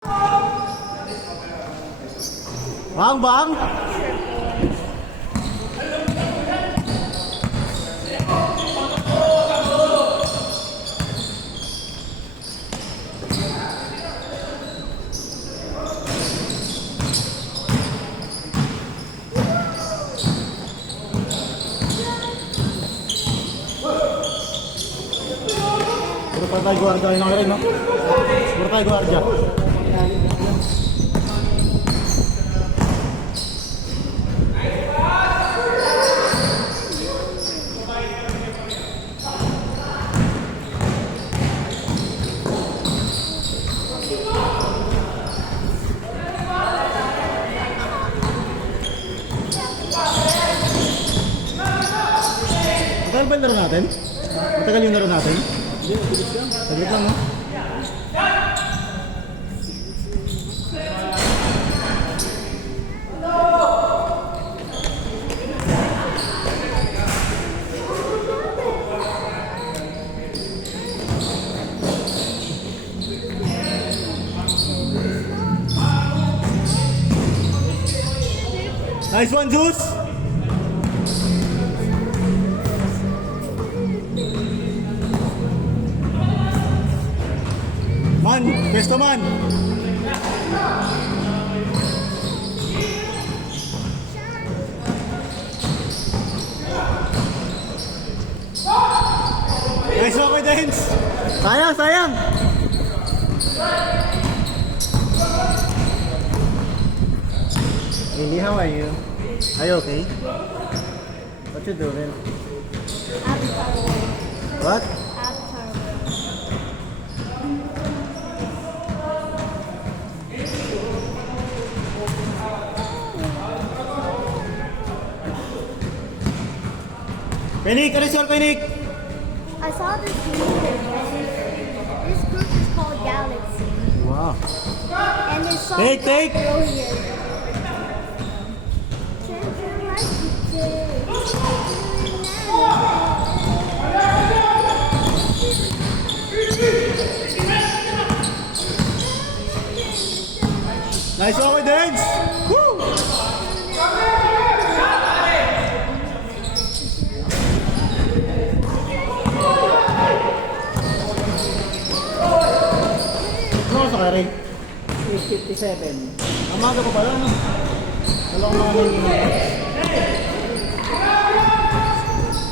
Bang! Puro pa tayo guardia yung rin, no? Puro tayo guardia. Matagal ba yung laro natin? Matagal yung laro natin? Saglit lang, no? Nice one, Zeus! Man, pwesto man! Nice one, my dance! Sayang! Lily, how are you? Are you okay? What you doing? What? Panic! Ano sure, Panic? I saw this group. This group is called Galaxy. Wow. And this song Take! Brilliant. Nice one, my dance! Woo! Ano sa kaya, Ray? 8:57. Ang maga pa pala, ano? Dalawang mga nangyayon.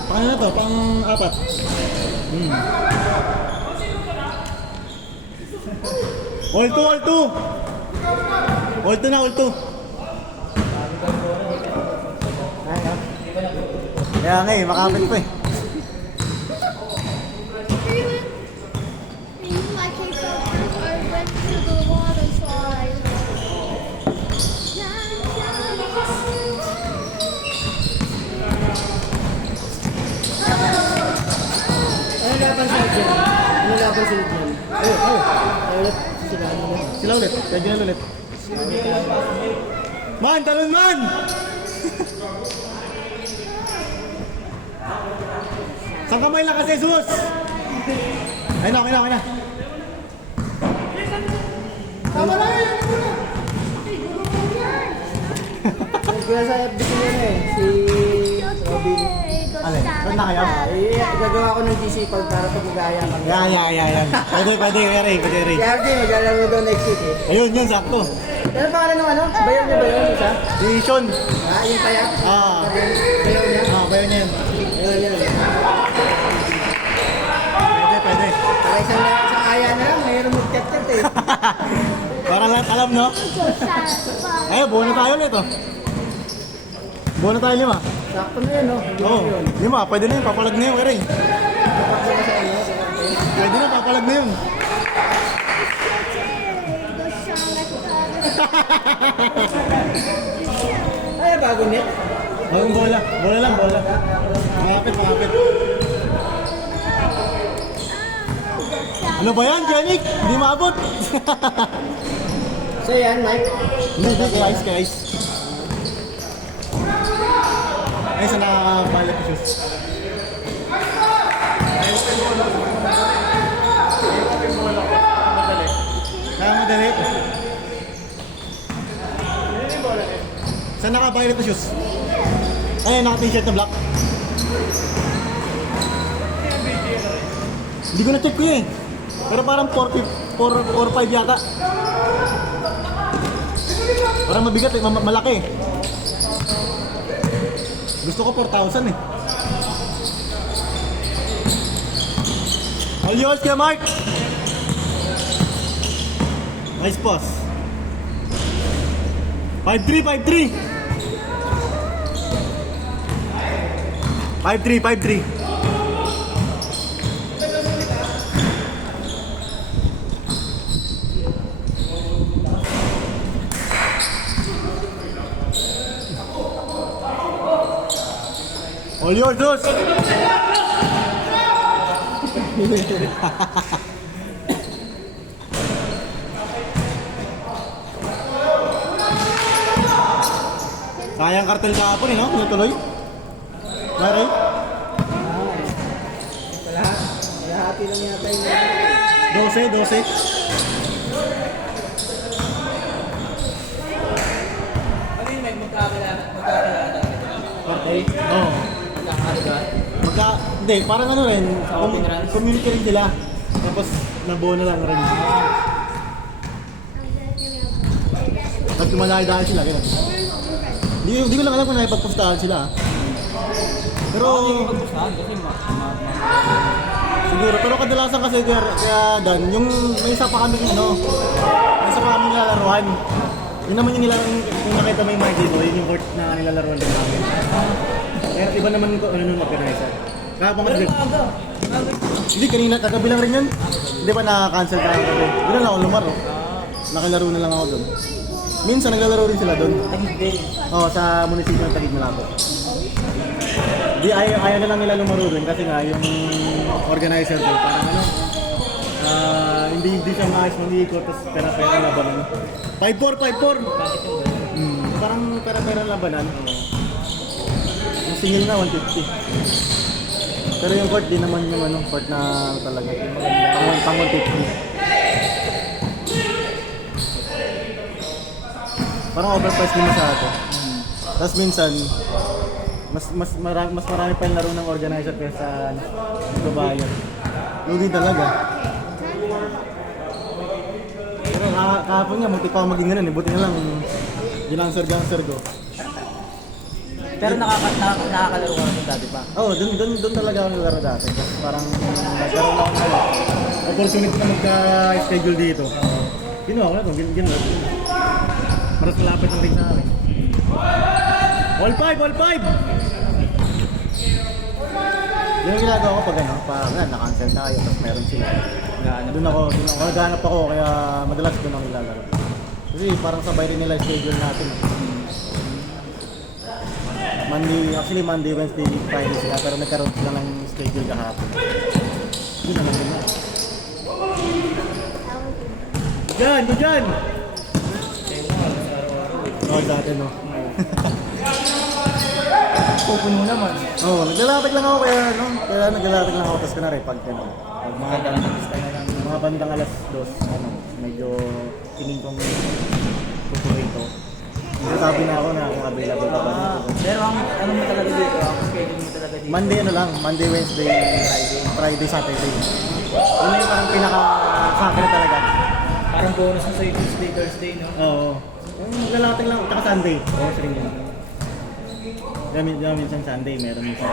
Pang ano to? Pang-apat. All two! All two. Kaya nga eh, makapit pa eh. My K-pop group, I went to the water slide. Ano laban sa dyan? Ano laban sa dyan? Ay, ulit. Sila ulit. Pwede na ulit. Man! Talon man! Saan kamay lang kasi, Jesus? Ayun na. Tama lang yan! Kaya sa FB ko yun eh, si Robin. Alin? Saan na kayo? Eh, gagawa ko ng DC para pagkagaya kami. Yan. Pwede, Ray. Si RJ, maglalaro daw next week eh. Ayun, yun, sakto. Ano pangalan ng ano? Bayaw niya ba yun isa? Si Sean. Yung kaya? Bayaw niya? Bayo niya yun. Ayun yan. Pwede. Para isang aya na lang, mayroon mag-chat-chat eh. Para lang alam, no? Ay, buo na tayo ulit, oh. Buo na tayo 5. Sakto na yun, no? Oo, 5. Pwede na yun. Papalag na yun, Ray. Pwede na, papalag na yun. Ay, bago net. Bagong bola. Bola lang. Makapit. Ano ba yan, Janik? Hindi maabot. So yan, Mike. Guys. Ay, sa nakabalik ko shoes. Kaya madali. Saan naka-violet na shoes? Ay, naka-t-shirt na black. Hindi ko na-check ko eh. Pero parang 4-5 yata. Parang mabigat eh, malaki. Gusto ko 4,000 eh. All yours, kaya Mark! Nice pass. 5-3, 5-3. 5-3, 5-3. All yours, Dos! Sayang kartel kahapon eh, no? Tinutuloy. Mare? Lahati lang yata yung 12. Ano yun, may magkakilala? Kartel? Oo. Hindi, parang ano rin, community rin sila. Tapos nabuo na lang rin. Tapos lumalaki dahil sila, gano'n. Hindi ko lang alam kung nakipagpustahan sila. Pero... siguro, pero kadalasan kasi kaya Dan, yung may isa pa kami nilalaruan. Yun naman yung nilalaro, kung nakita mo yung mga dito, yun yung court na nilalaruan din namin. Kaya iba naman ko ano nung organizer. Kahapon kasi... Hindi, kanina, kagabi lang rin yun. Hindi ba na-cancel ka kagabi? Doon lang ako lumaro. Nakilaro na lang ako doon. Minsan naglalaro rin sila doon. Oo, sa munisipyo ng Taguig Malabo. Di ayaw na lang nila lumaro rin kasi nga yung organizer doon parang ano, hindi siya maayos mag-iikot tapos pera-pera labanan. 5-4. Parang pera-pera labanan. Yung singil na 150. Pero yung court din naman yung ano, court na talaga. Pang 150. Parang overpriced din masyado. Tapos minsan, mas marami pa yung laro ng organizer kaysa babayan. Lugi talaga. Pero kahapon nga, munti pa maging ganun eh. Buti na lang, ginanswer ko. Pero nakakalaro ka na dati pa? Oo, dun talaga ako nalaro dati. Kasi parang nagkaroon ako ng opportunity na magka-schedule dito. Ginawa ko na ito, ginawa. Maras malapit ang ring sa akin. All five! Yun ang ginagawa ko pag ano, na-cancel tayo, tapos meron sila. Doon ako naghanap ako, kaya madalas doon ako nilalaro. Kasi parang sabay rin nila yung schedule natin. Monday, Wednesday, Friday sila, pero nagkaroon sila ng schedule kahapon. Yun naman yun na. Go dyan! Oo, dati no. Pupuno naman. Oo, naglalatag lang ako kaya naglalatag lang ako tapos kunwari pag mga bandang alas 2, medyo tingin kong tutuloy ito. Sabi na ako na kung available pa ba dito. Pero ano mo talaga dito? Ang schedule mo talaga dito? Monday, Wednesday, Friday, Saturday. Yun yung parang pinaka-sakre talaga. Parang bonus na sa'yo Tuesday, Thursday, no? Oo. Naglalatag lang, tsaka Sunday. Oo, sering yun. Minsan Sunday, meron minsan.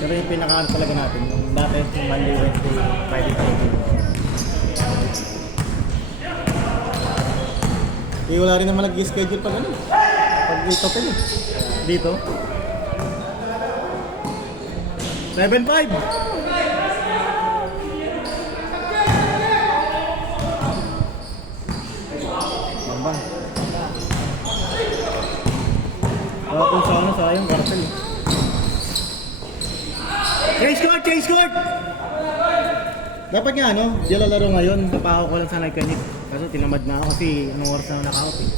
Pero yung pinaka talaga natin, yung dati yung Monday, Wednesday, Friday, Saturday. Eh, wala rin naman nag-schedule pag ano. Pag dito pa eh. Dito. 7-5! Bambang. Kung sana sayang kartel. Change court! Dapat nga ano, di lalaro ngayon, napako ko lang sa Nike. Kaso tinamad na ako kasi anong oras na naka-out eh.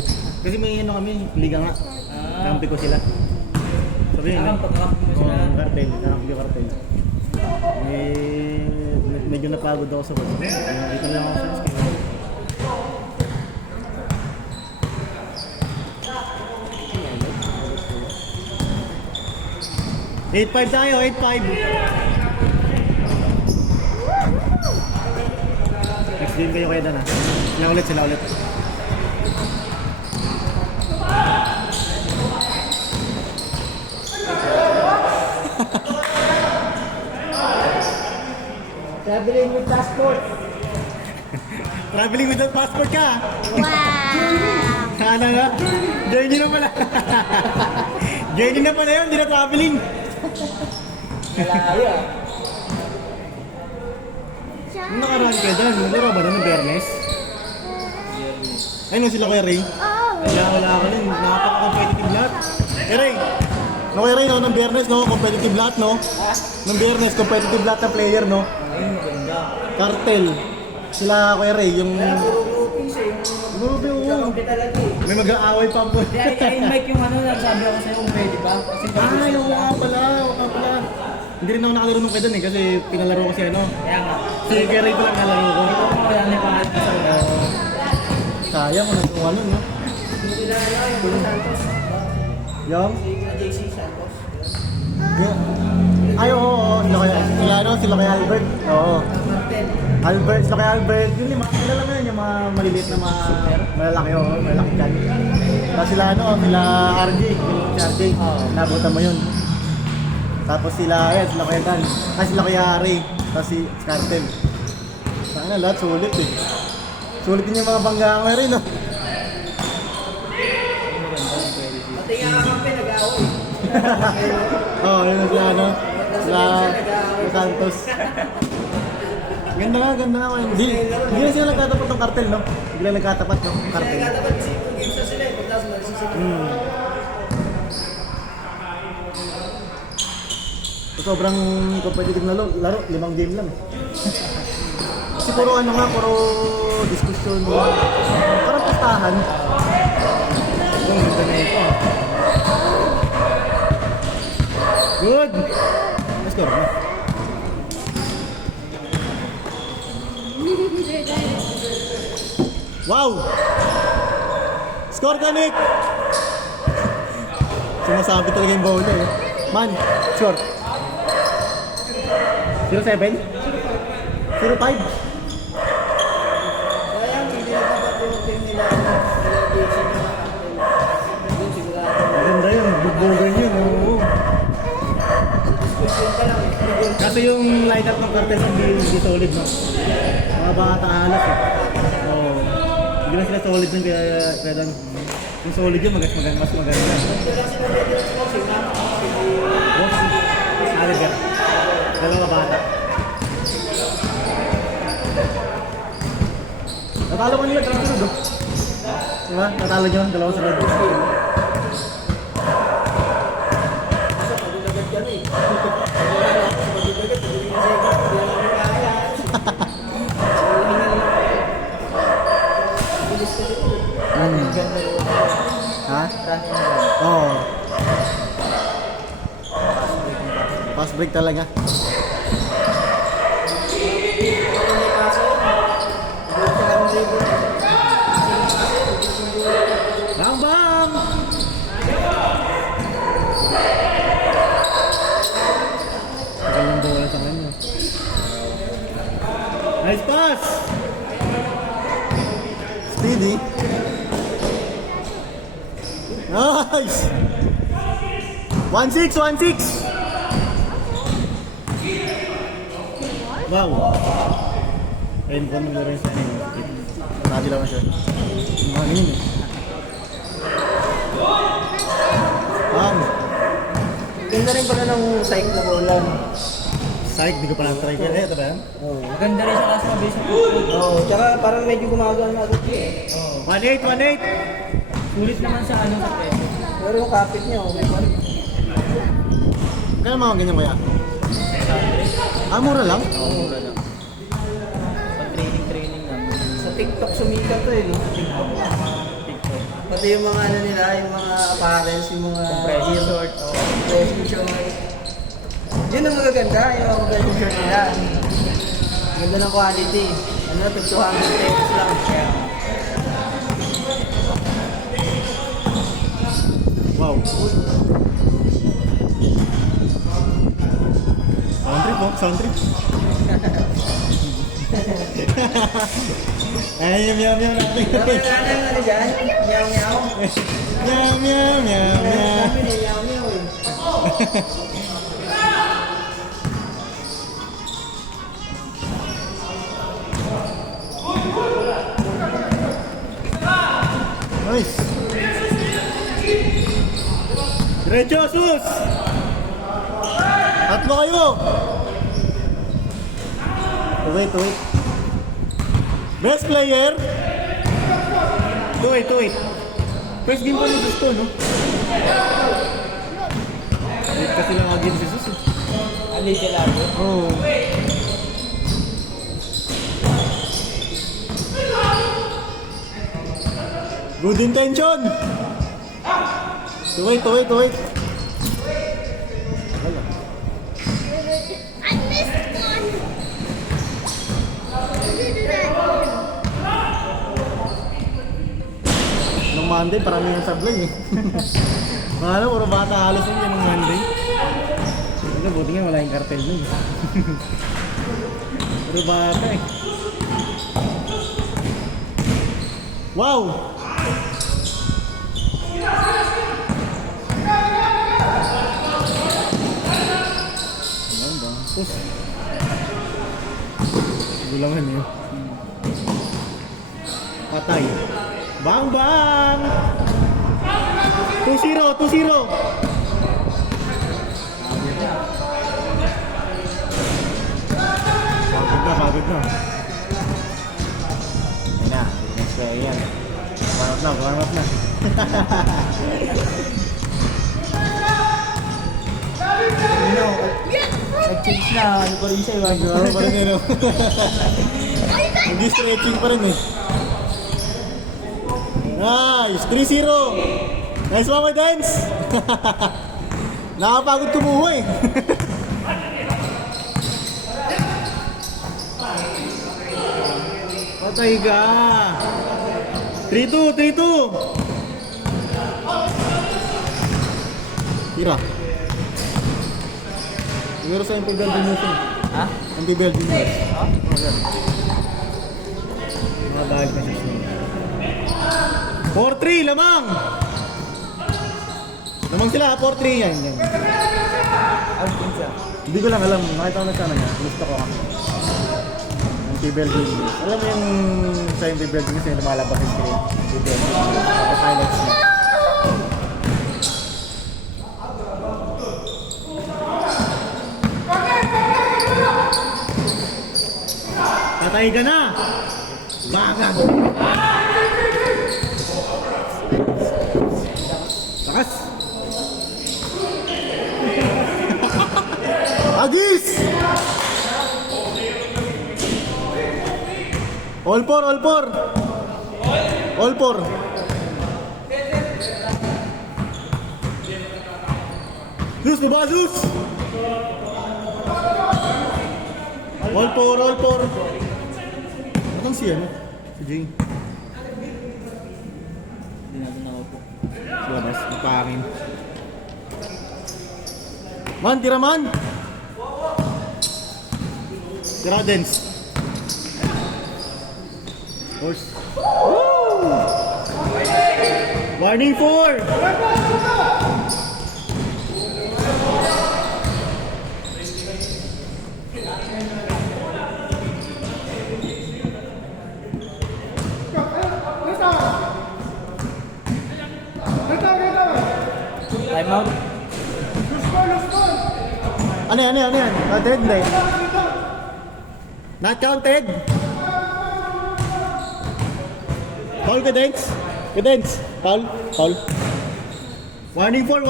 Kasi may ano kami, liga nga. Kampi ko sila. Sabi yun, Pagkakampi mo sila. kartel, kampi ko kartel. Medyo napagod ako sa boss. Dito lang ako sa schedule. 8-5 tayo, 8-5. Next game kayo kaya Dan ha. Sila ulit. Traveling with passport. Traveling without passport ka. Wow. Ano nga? Journey na pala. Journey na pala yun, hindi na traveling. Malayo ah. Nung nakaraan kayo Dan, nalaro ba na ng Bernes? Ay, nung sila Kuya Ray. Oh. Wala ako nun, napaka-competitive lahat. Ray, no Kuya Ray, no, ng Bernes, no, competitive lahat, no? Ng Bernes, competitive lahat ng player, no? Ayun, maganda. Cartel. Sila Kuya Ray, yung... Puro-grouping siya. Grabe, oo. Kakampi talaga eh. May mag-aaway pa po. I-invite yung ano, nagsabi ako sa'yo kung pwede ba? Kasi Ay, oo nga pala, oo nga pala. Hindi rin ako nakalaro nung kaidan eh, kasi pinalaro ko si ano. Kaya nga. Si Kuya Ray pa lang nalaro ko. Ikaw mo wala na yung pangalan ko sa una. Sayang kung nagtuwa nun, no? Hindi nila ano, yung Bruno Santos. Yung? Si JC Santos. Ay, oo, sila kay Albert. Oo. Martel. Albert, sila kay Albert. Yung lima, sila lang yun, yung mga maliliit na mga malalaki, oo, malalaki kan. Tapos sila sila RJ, yung si RJ, nabutan mo yun. Tapos sila kay Dan. Sila kay Ray. Tapos si Cartel. Sana lahat sulit eh. Sulit din yung mga bangga rin, no? Pati nga kakampi, nag-aaway. Oo, yun sila, sila Santos. Ganda nga. Hindi na sila nagkatapat ng Cartel, no? Hindi na nagkatapat ng Cartel. Kaya dapat si games na sila eh. Pagkas malisisigil. Sobrang competitive na laro, 5 game lang. Kasi puro diskusyon. Parang pistahan. Ang ganda na ito. Good! Let's go. Wow! Score ka, Nick! Sumasabi talaga yung bowler eh. Man, score. 0-7? 0-5? Kaya hindi na dapat yung team nila. Nila JC na Martel. Yun sigurado. Maganda yun, bugbogan yun. Oo. Diskusyon ka lang eh. Kasi yung lineup ng Cartel hindi solid, no? Mga bata alas eh. Oo. Hindi na sila solid nun kaya dan. Yung solid yun, mas maganda. Ito lang sila ready na sila. Si Mama. Boss, Alaga. Dalawa bata. Natalo mo nila, dalawa sunod, oh. Diba? Natalo nyo, dalawa sunod. Kaso pag-ilagat ka na eh. Pag-ilagat, pag-ilagat, bilis kasi ito. Ganda rin. Ha? Running na lang. Oo. Fast break talaga. Kung may kaso yun, hindi ka lang dribble. Rambam! Tagal ng bola sa kanya. Nice pass! Speedy. Nice! 1-6! Wow! Ayun po, naglo rin sa inyo. Tadi lang siya. Mga ganyan eh. Ganda rin pala ng psych na bola. Psych, di ko pa na-try kaya. Ito ba yan? Oo. Maganda rin siya kasi mabilis sa football. Oo. Tsaka parang medyo gumagana na agad siya eh. Oo. 1-8! Sulit naman sa ano sa peso. Pero yung kapit niya, okay pa rin. Kaya mga ganyan kaya? Mura lang? Oo, mura lang. Sa training lang. Sa TikTok sumikat to eh, no? TikTok. Pati yung mga ano nila, yung mga apparels, yung mga resort, compression shirt. Yun ang magaganda, yung mga compression shirt nila. Ganda ng quality. Ano, 200 pesos lang. Wow. sound trip. Ay, yum natin. Wala na yung ano dyan? Meow meow. Yum. Sabi na meow meow eh. Nice. Diretso, sus! Tatlo kayo! Wait. Best player? Wait. First game pa ni Sus to, no? Wait kasi lang again si Sus. Ali sila ako. Oh. Good intention! Wait. I missed one. Did you do that? Nung Monday, parami yung sablay eh. Mga ano, puro bata halos yun yung Monday. Ito, buti nga wala yung cartel nun. Puro bata eh. Wow! Ano ba? Push. Gulangan yun. Patay. Bang! 2-0. Pagod na. Ayun na, next play yan. Warm up na. Ano? Nag-change na. Ano pa rin siya yung ano? Ano pa rin yun, no? Hindi stretching pa rin eh. Nice! 3-0! Nice mama dance! Nakapagod kumuha eh. Patay ka! 3-2! Tira. Siguro sa anti-building mo siya. Ha? Anti-building mo. Ha? Mga dahil pa siya. 4-3, lamang! Lamang sila, 4-3 yan. Out din siya. Hindi ko lang alam, nakita ko na sana niya. Gusto ko ako. Anti-building. Alam mo yung sa anti-building kasi lumalabas yung screen. Anti-building. Tapos highlights niya. Patay ka na! Bagag! Takas! Agis! All four! Zeus, diba Zeus? All four! Anong si ano? Si Jing. Hindi natin ako po. Labas, napangin. Man, tira man! Tira dance. Horse. Woo! Warning 4! Time out. Ano yan? Counted? Hindi. Not counted? Foul ka, Dens? Foul? Warning 4.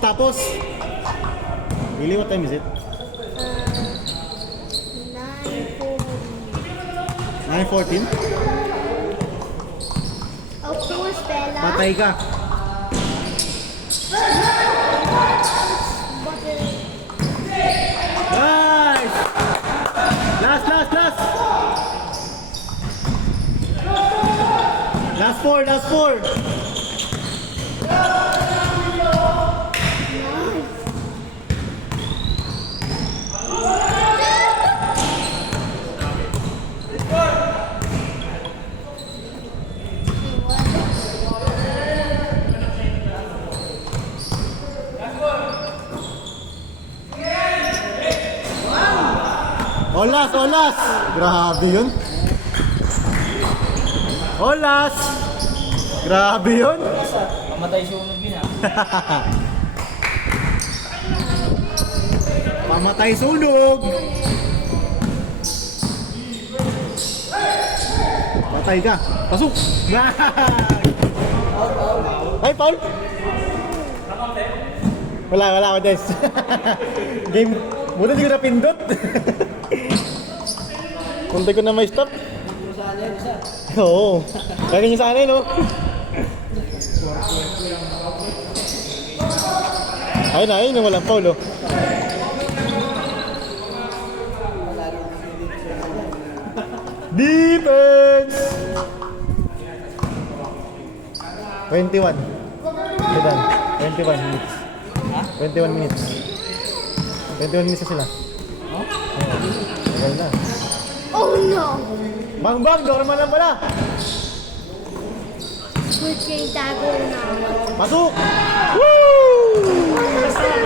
Tapos. Really, what time is it? 9:14? Of course, Bella. Patay ka. Nice! Last! Last four! Nice. Olas, olas! Grabe yun. Olas! Grabe yun. Mamatay sunog yun ah. Mamatay sunog! Patay ka. Pasok! Ay, Paul! Wala ako, Des. Game. Buta di ko napindot. Kunti ko na may stop. Oo. Kaya ganyan sana yun, no? Ayun na, walang Paul, oh. Defense! 21. Sedan. 21 minutes. 21 minutes. 21 minutes na sila. Okay na. Oh no! Bang, dorma na pala. Squid Game tago na. Pasok! Woo!